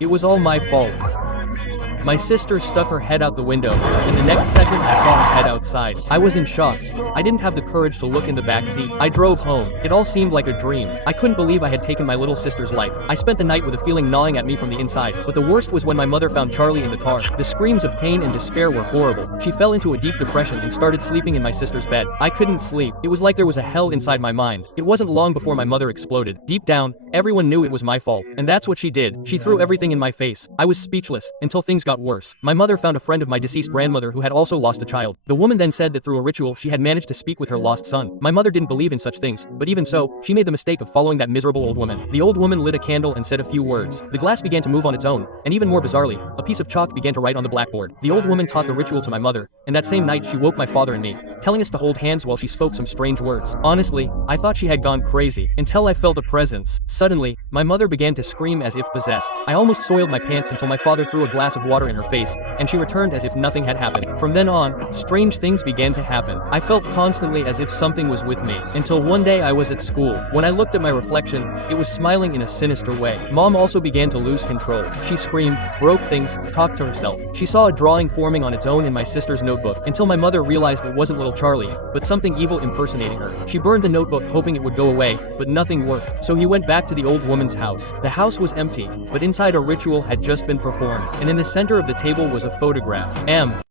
It was all my fault. My sister stuck her head out the window, and the next second I saw her head outside. I was in shock. I didn't have the courage to look in the back seat. I drove home. It all seemed like a dream. I couldn't believe I had taken my little sister's life. I spent the night with a feeling gnawing at me from the inside. But the worst was when my mother found Charlie in the car. The screams of pain and despair were horrible. She fell into a deep depression and started sleeping in my sister's bed. I couldn't sleep. It was like there was a hell inside my mind. It wasn't long before my mother exploded. Deep down, everyone knew it was my fault. And that's what she did. She threw everything in my face. I was speechless, until things got worse. My mother found a friend of my deceased grandmother who had also lost a child. The woman then said that through a ritual she had managed to speak with her lost son. My mother didn't believe in such things, but even so, she made the mistake of following that miserable old woman. The old woman lit a candle and said a few words. The glass began to move on its own, and even more bizarrely, a piece of chalk began to write on the blackboard. The old woman taught the ritual to my mother, and that same night she woke my father and me, telling us to hold hands while she spoke some strange words. Honestly, I thought she had gone crazy, until I felt a presence. Suddenly, my mother began to scream as if possessed. I almost soiled my pants until my father threw a glass of water in her face, and she returned as if nothing had happened. From then on, strange things began to happen. I felt constantly as if something was with me, until one day I was at school. When I looked at my reflection, it was smiling in a sinister way. Mom also began to lose control. She screamed, broke things, talked to herself. She saw a drawing forming on its own in my sister's notebook, until my mother realized it wasn't little Charlie, but something evil impersonating her. She burned the notebook hoping it would go away, but nothing worked. So he went back to the old woman's house. The house was empty, but inside a ritual had just been performed, and in the center of the table was a photograph. M.